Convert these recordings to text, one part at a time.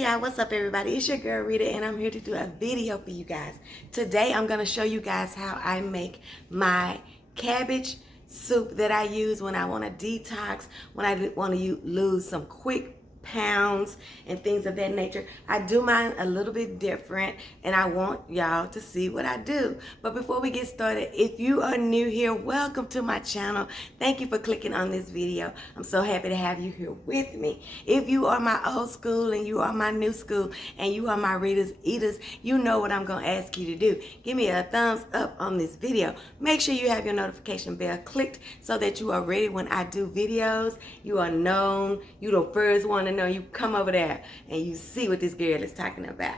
Hey y'all, what's up everybody? It's your girl Rita and I'm here to do a video for you guys. Today I'm going to show you guys how I make my cabbage soup that I use when I want to detox, when I want to lose some quick pounds and things of that nature. I do mine a little bit different and I want y'all to see what I do. But before we get started, if you are new here, welcome to my channel. Thank you for clicking on this video. I'm so happy to have you here with me. If you are my old school and you are my new school and you are my readers, eaters, you know what I'm going to ask you to do. Give me a thumbs up on this video. Make sure you have your notification bell clicked so that you are ready when I do videos. You are known. You the first one to know. You come over there and you see what this girl is talking about.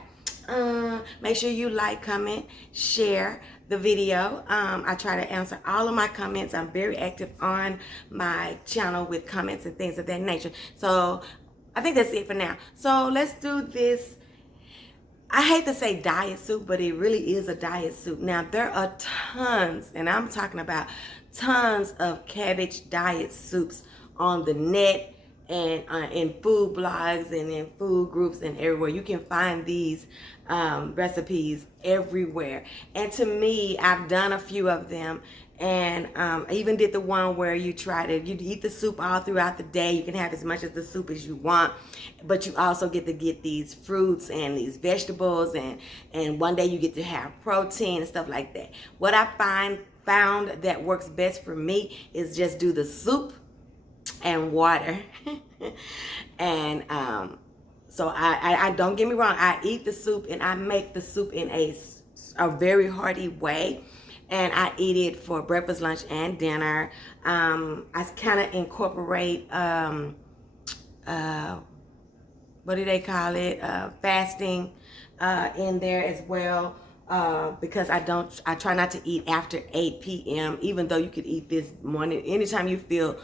Make sure you like, comment, share the video. I try to answer all of my comments. I'm very active on my channel with comments and things of that nature. So I think that's it for now. So let's do this. I hate to say diet soup, but it really is a diet soup. Now there are tons, and I'm talking about tons of cabbage diet soups on the net and in food blogs and in food groups and everywhere. You can find these recipes everywhere. And to me, I've done a few of them. And I even did the one where you eat the soup all throughout the day. You can have as much of the soup as you want, but you also get to get these fruits and these vegetables, and one day you get to have protein and stuff like that. What I found that works best for me is just do the soup and water. And so I don't get me wrong, I eat the soup and I make the soup in a very hearty way, and I eat it for breakfast, lunch, and dinner. I kind of incorporate what do they call it, fasting in there as well. Because I try not to eat after 8 p.m. even though you could eat this morning. Anytime you feel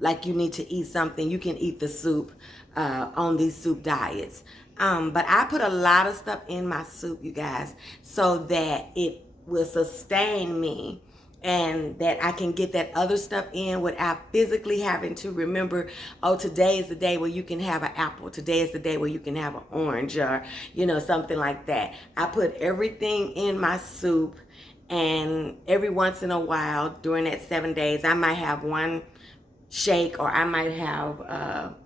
like you need to eat something, you can eat the soup on these soup diets. But I put a lot of stuff in my soup, you guys, so that it will sustain me and that I can get that other stuff in without physically having to remember, oh, today is the day where you can have an apple. Today is the day where you can have an orange, or, you know, something like that. I put everything in my soup, and every once in a while during that 7 days, I might have one shake, or I might have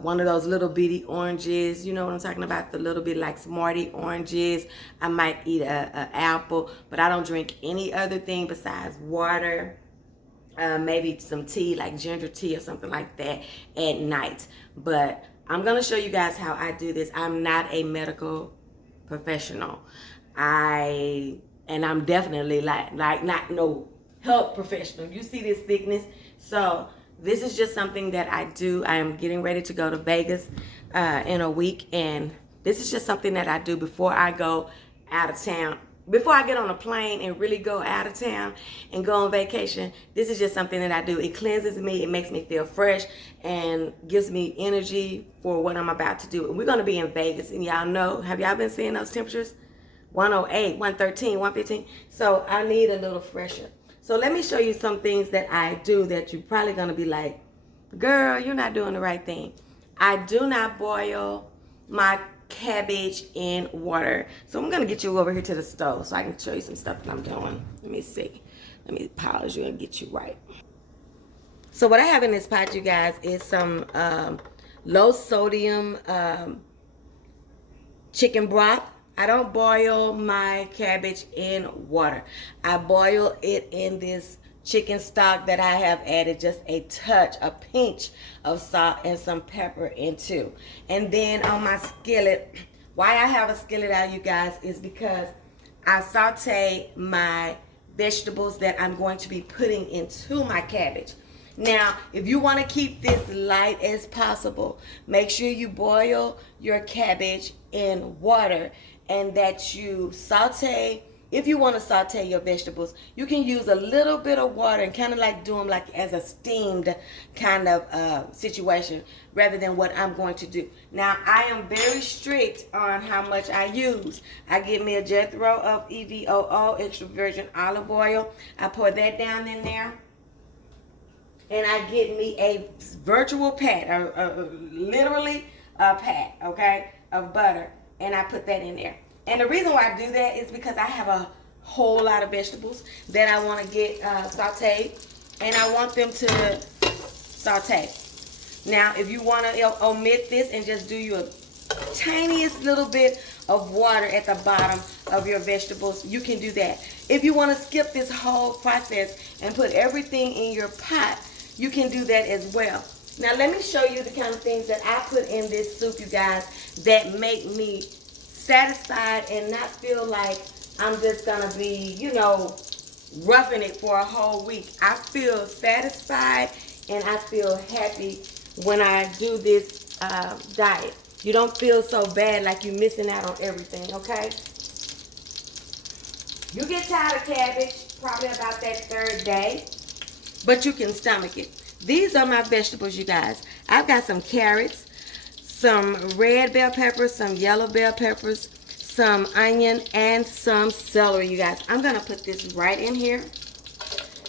one of those little bitty oranges, you know what I'm talking about, the little bit like Smartie oranges. I might eat a apple, but I don't drink any other thing besides water, maybe some tea like ginger tea or something like that at night. But I'm gonna show you guys how I do this. I'm not a medical professional. I'm definitely like not no health professional. You see this thickness? So this is just something that I do. I am getting ready to go to Vegas in a week, and this is just something that I do before I go out of town. Before I get on a plane and really go out of town and go on vacation, this is just something that I do. It cleanses me, it makes me feel fresh, and gives me energy for what I'm about to do. We're gonna be in Vegas, and y'all know, have y'all been seeing those temperatures? 108, 113, 115. So I need a little fresher. So let me show you some things that I do that you're probably going to be like, girl, you're not doing the right thing. I do not boil my cabbage in water. So I'm going to get you over here to the stove so I can show you some stuff that I'm doing. Let me see. Let me pause you and get you right. So what I have in this pot, you guys, is some low sodium chicken broth. I don't boil my cabbage in water. I boil it in this chicken stock that I have added just a touch, a pinch of salt and some pepper into. And then on my skillet, why I have a skillet out, you guys, is because I saute my vegetables that I'm going to be putting into my cabbage. Now, if you want to keep this light as possible, make sure you boil your cabbage in water and that you saute. If you want to saute your vegetables, you can use a little bit of water and kind of like do them like as a steamed kind of situation rather than what I'm going to do. Now, I am very strict on how much I use. I get me a Jethro of EVOO, extra virgin olive oil. I pour that down in there. And I get me a virtual pat, literally pat, okay, of butter, and I put that in there. And the reason why I do that is because I have a whole lot of vegetables that I want to get sauteed, and I want them to saute. Now, if you want to omit this and just do your tiniest little bit of water at the bottom of your vegetables, you can do that. If you want to skip this whole process and put everything in your pot, you can do that as well. Now, let me show you the kind of things that I put in this soup, you guys, that make me satisfied and not feel like I'm just going to be, you know, roughing it for a whole week. I feel satisfied and I feel happy when I do this diet. You don't feel so bad like you're missing out on everything, okay? You get tired of cabbage probably about that third day, but you can stomach it. These are my vegetables, you guys. I've got some carrots, some red bell peppers, some yellow bell peppers, some onion, and some celery, you guys. I'm going to put this right in here.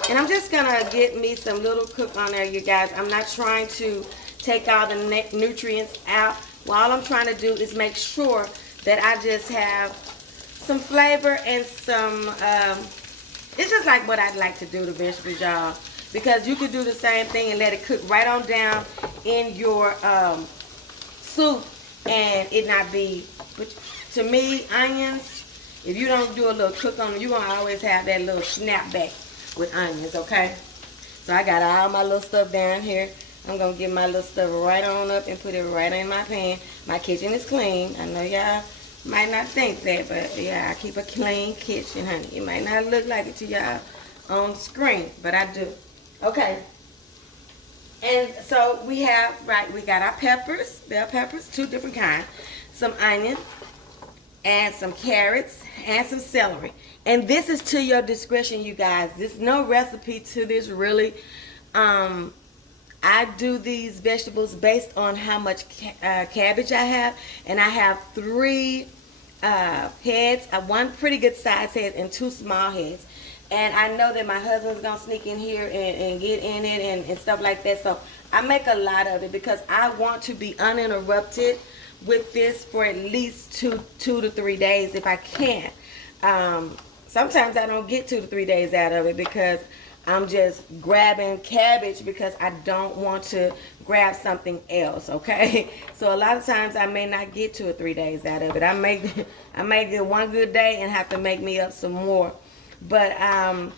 And I'm just going to get me some little cook on there, you guys. I'm not trying to take all the nutrients out. All I'm trying to do is make sure that I just have some flavor and some, it's just like what I'd like to do to vegetables, y'all. Because you could do the same thing and let it cook right on down in your soup and it not be, but to me, onions, if you don't do a little cook on them, you're going to always have that little snap back with onions, okay? So I got all my little stuff down here. I'm going to get my little stuff right on up and put it right in my pan. My kitchen is clean. I know y'all might not think that, but yeah, I keep a clean kitchen, honey. It might not look like it to y'all on screen, but I do. Okay. And so we have, we got our peppers, bell peppers, 2 different kinds, some onion, and some carrots, and some celery. And this is to your discretion, you guys. There's no recipe to this, really. I do these vegetables based on how much cabbage I have. And I have 3 heads, 1 pretty good size head and 2 small heads. And I know that my husband's going to sneak in here and get in it and stuff like that. So I make a lot of it because I want to be uninterrupted with this for at least 2 to 3 days if I can. Sometimes I don't get 2 to 3 days out of it because I'm just grabbing cabbage because I don't want to grab something else, okay? So a lot of times I may not get 2 or 3 days out of it. I may get 1 good day and have to make me up some more. But I'm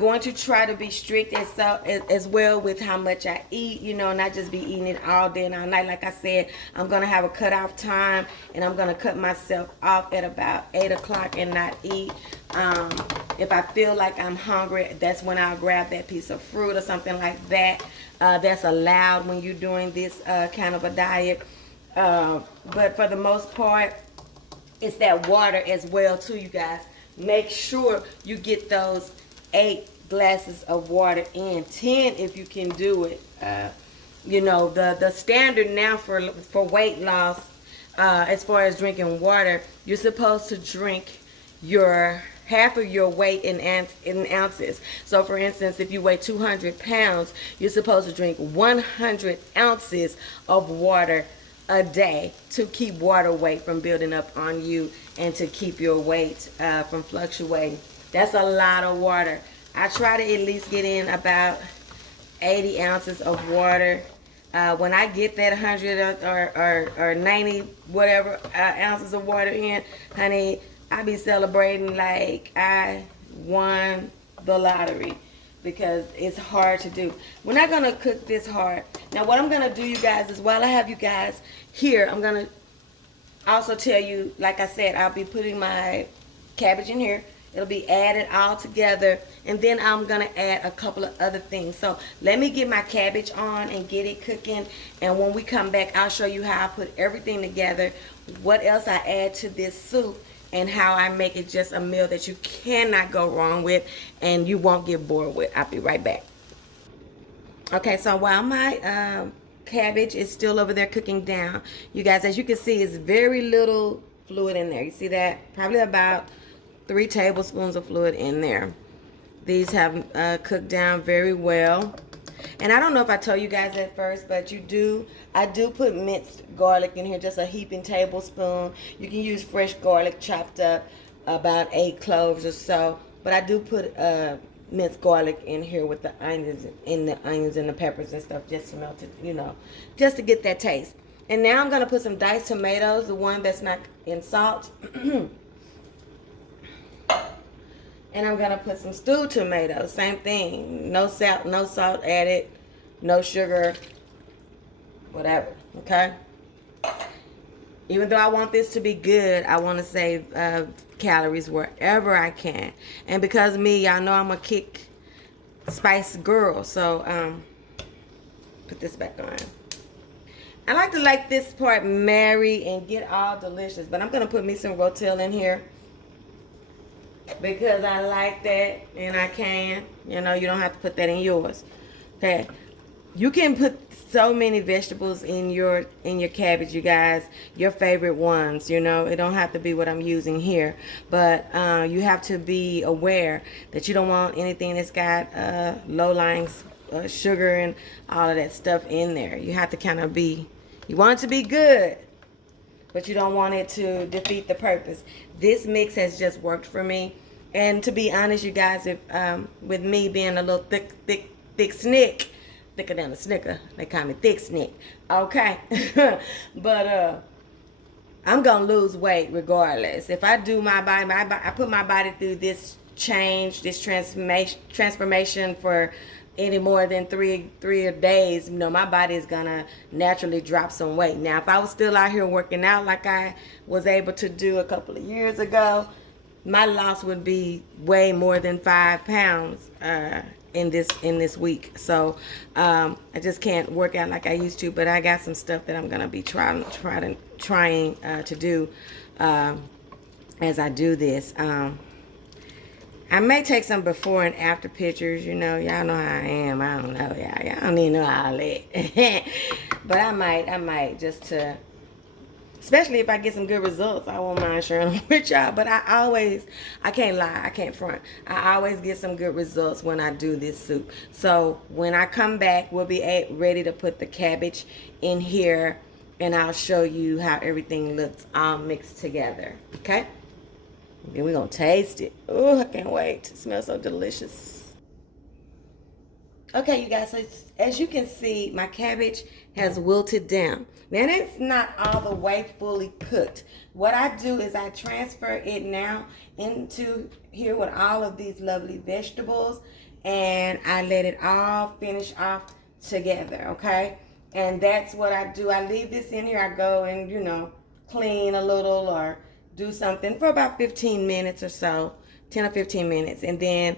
going to try to be strict as well with how much I eat, you know, not just be eating it all day and all night. Like I said, I'm going to have a cutoff time, and I'm going to cut myself off at about 8 o'clock and not eat. If I feel like I'm hungry, that's when I'll grab that piece of fruit or something like that. That's allowed when you're doing this kind of a diet. But for the most part, it's that water as well too, you guys. Make sure you get those 8 glasses of water in, 10 if you can do it. You know, the standard now for weight loss, as far as drinking water, you're supposed to drink your half of your weight in ounces. So for instance, if you weigh 200 pounds, you're supposed to drink 100 ounces of water a day to keep water weight from building up on you and to keep your weight from fluctuating. That's a lot of water. I try to at least get in about 80 ounces of water. When I get that 100 or 90 whatever ounces of water in, honey, I be celebrating like I won the lottery, because it's hard to do. We're not going to cook this hard. Now what I'm going to do, you guys, is while I have you guys here, I'm going to also tell you, like I said, I'll be putting my cabbage in here. It'll be added all together, and then I'm going to add a couple of other things. So let me get my cabbage on and get it cooking, and when we come back, I'll show you how I put everything together, what else I add to this soup, and how I make it just a meal that you cannot go wrong with and you won't get bored with. I'll be right back. Okay, so while my cabbage is still over there cooking down, you guys, as you can see, it's very little fluid in there. You see that? Probably about 3 tablespoons of fluid in there. These have cooked down very well. And I don't know if I told you guys at first, but I do put minced garlic in here, just a heaping tablespoon. You can use fresh garlic chopped up, about 8 cloves or so. But I do put minced garlic in here with the onions and the peppers and stuff, just to melt it, just to get that taste. And now I'm gonna put some diced tomatoes, the one that's not in salt. And I'm gonna put some stewed tomatoes, same thing. No salt added, no sugar, whatever, okay? Even though I want this to be good, I want to save calories wherever I can. And because of me, y'all know I'm a kick spice girl. So, put this back on. I like to let this part marry and get all delicious. But I'm going to put me some Rotel in here, because I like that and I can. You don't have to put that in yours. Okay. You can put so many vegetables in your cabbage, you guys. Your favorite ones, it don't have to be what I'm using here. But you have to be aware that you don't want anything that's got low-lying sugar and all of that stuff in there. You have to you want it to be good, but you don't want it to defeat the purpose. This mix has just worked for me. And to be honest, you guys, if with me being a little thick snick, thicker than a Snicker, they call me thick snick. Okay. But I'm gonna lose weight regardless. If I do I put my body through this transformation for any more than three days, my body is gonna naturally drop some weight. Now, if I was still out here working out like I was able to do a couple of years ago, my loss would be way more than 5 pounds in this week. So I just can't work out like I used to. But I got some stuff that I'm gonna be trying to do as I do this. I may take some before and after pictures. Y'all know how I am. I don't know, y'all don't even know how I live. But I might just to, especially if I get some good results, I won't mind sharing them with y'all. But I can't lie, I can't front. I always get some good results when I do this soup. So when I come back, we'll be ready to put the cabbage in here, and I'll show you how everything looks all mixed together, okay? Then we're going to taste it. Oh, I can't wait. It smells so delicious. Okay, you guys, so as you can see, my cabbage has wilted down. Now, it's not all the way fully cooked. What I do is I transfer it now into here with all of these lovely vegetables, and I let it all finish off together, okay? And that's what I do. I leave this in here. I go and, clean a little or do something for about 15 minutes or so, 10 or 15 minutes, and then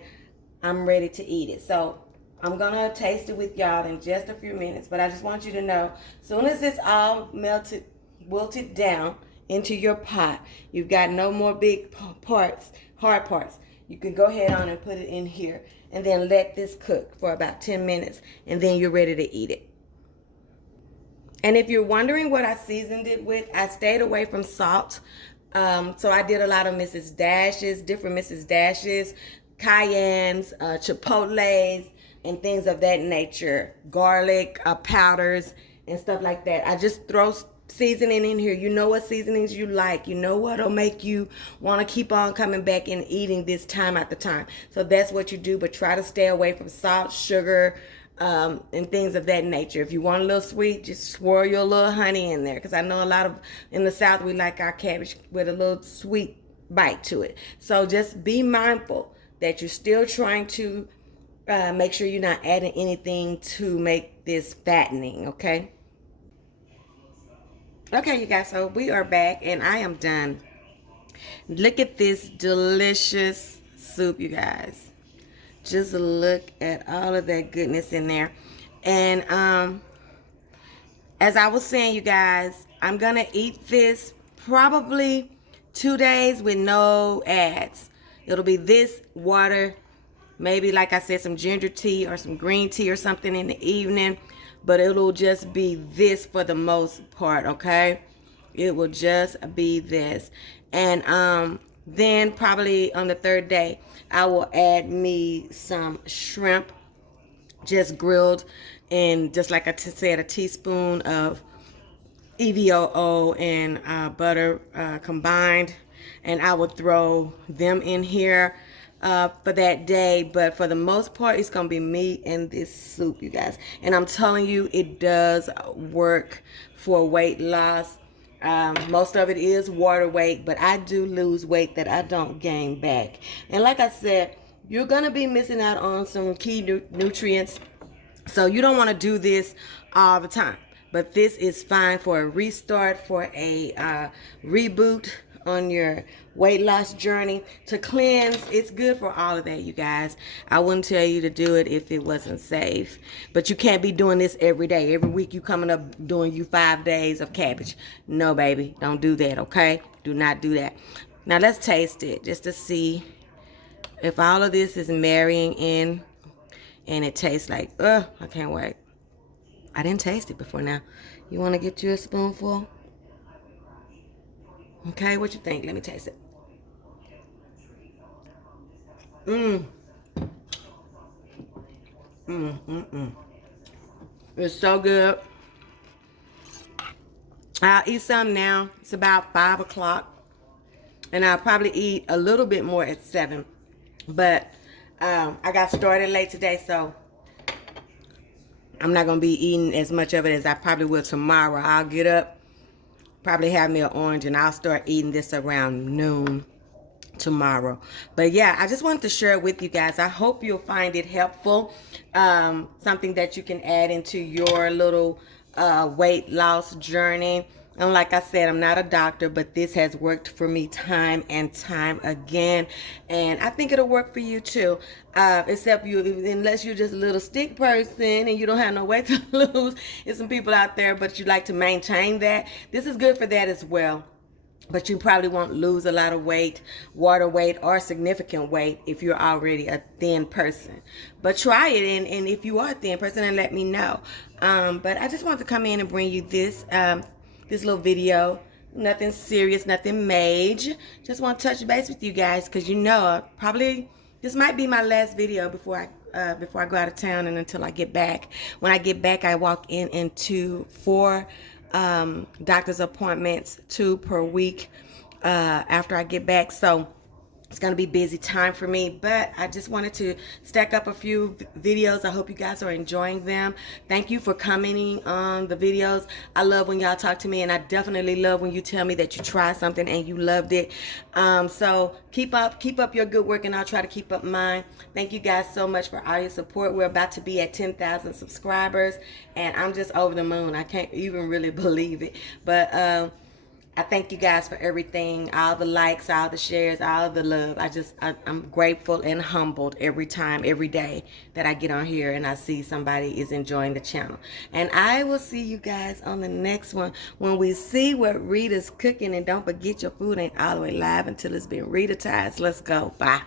I'm ready to eat it. So I'm gonna taste it with y'all in just a few minutes, but I just want you to know, as soon as it's all wilted down into your pot, you've got no more big parts, hard parts. You can go ahead on and put it in here and then let this cook for about 10 minutes, and then you're ready to eat it. And if you're wondering what I seasoned it with, I stayed away from salt. So I did a lot of Mrs. Dashes, different Mrs. Dashes, cayennes, chipotles, and things of that nature. Garlic, powders, and stuff like that. I just throw seasoning in here. You know what seasonings you like. You know what'll make you want to keep on coming back and eating this time after time. So that's what you do, but try to stay away from salt, sugar, and things of that nature. If you want a little sweet, just swirl your little honey in there, because I know a lot of in the South we like our cabbage with a little sweet bite to it. So just be mindful that you're still trying to make sure you're not adding anything to make this fattening, okay? Okay, you guys, so we are back and I am done. Look at this delicious soup, you guys. Just look at all of that goodness in there. And as I was saying, you guys, I'm gonna eat this probably 2 days with no ads. It'll be this, water, maybe, like I said, some ginger tea or some green tea or something in the evening. But it'll just be this for the most part, okay? It will just be this. And then probably on the 3rd day, I will add me some shrimp just grilled, and just like I said, a teaspoon of EVOO and butter combined, and I would throw them in here for that day. But for the most part, it's gonna be meat in this soup, you guys, and I'm telling you, it does work for weight loss. Most of it is water weight, but I do lose weight that I don't gain back. And like I said, you're gonna be missing out on some key nutrients, so you don't want to do this all the time. But this is fine for a restart, for a reboot on your weight loss journey, to cleanse. It's good for all of that, you guys. I wouldn't tell you to do it if it wasn't safe. But you can't be doing this every day. Every week you coming up doing you 5 days of cabbage. No, baby. Don't do that, okay? Do not do that. Now let's taste it just to see if all of this is marrying in and it tastes like, I can't wait. I didn't taste it before now. You want to get you a spoonful? Okay, what you think? Let me taste it. It's so good. I'll eat some now. It's about 5 o'clock. And I'll probably eat a little bit more at 7. But I got started late today, so I'm not going to be eating as much of it as I probably will tomorrow. I'll get up, probably have me an orange, and I'll start eating this around noon tomorrow. But yeah, I just wanted to share it with you guys. I hope you'll find it helpful. Something that you can add into your little weight loss journey. And like I said, I'm not a doctor, but this has worked for me time and time again. And I think it'll work for you too. Except unless you're just a little stick person and you don't have no weight to lose. There's some people out there, but you like to maintain that. This is good for that as well. But you probably won't lose a lot of weight, water weight, or significant weight if you're already a thin person. But try it, and if you are a thin person, and let me know. But I just wanted to come in and bring you this this little video. Nothing serious, nothing major. Just want to touch base with you guys, because you know, probably this might be my last video before I go out of town and until I get back. When I get back, I walk into 4 doctor's appointments, 2 per week after I get back. So it's going to be busy time for me, but I just wanted to stack up a few videos. I hope you guys are enjoying them. Thank you for commenting on the videos. I love when y'all talk to me, and I definitely love when you tell me that you tried something and you loved it. So keep up your good work, and I'll try to keep up mine. Thank you guys so much for all your support. We're about to be at 10,000 subscribers, and I'm just over the moon. I can't even really believe it, but I thank you guys for everything, all the likes, all the shares, all the love. I'm grateful and humbled every time, every day that I get on here and I see somebody is enjoying the channel. And I will see you guys on the next one when we see what Rita's cooking. And don't forget, your food ain't all the way live until it's been Rita-tized. Let's go. Bye.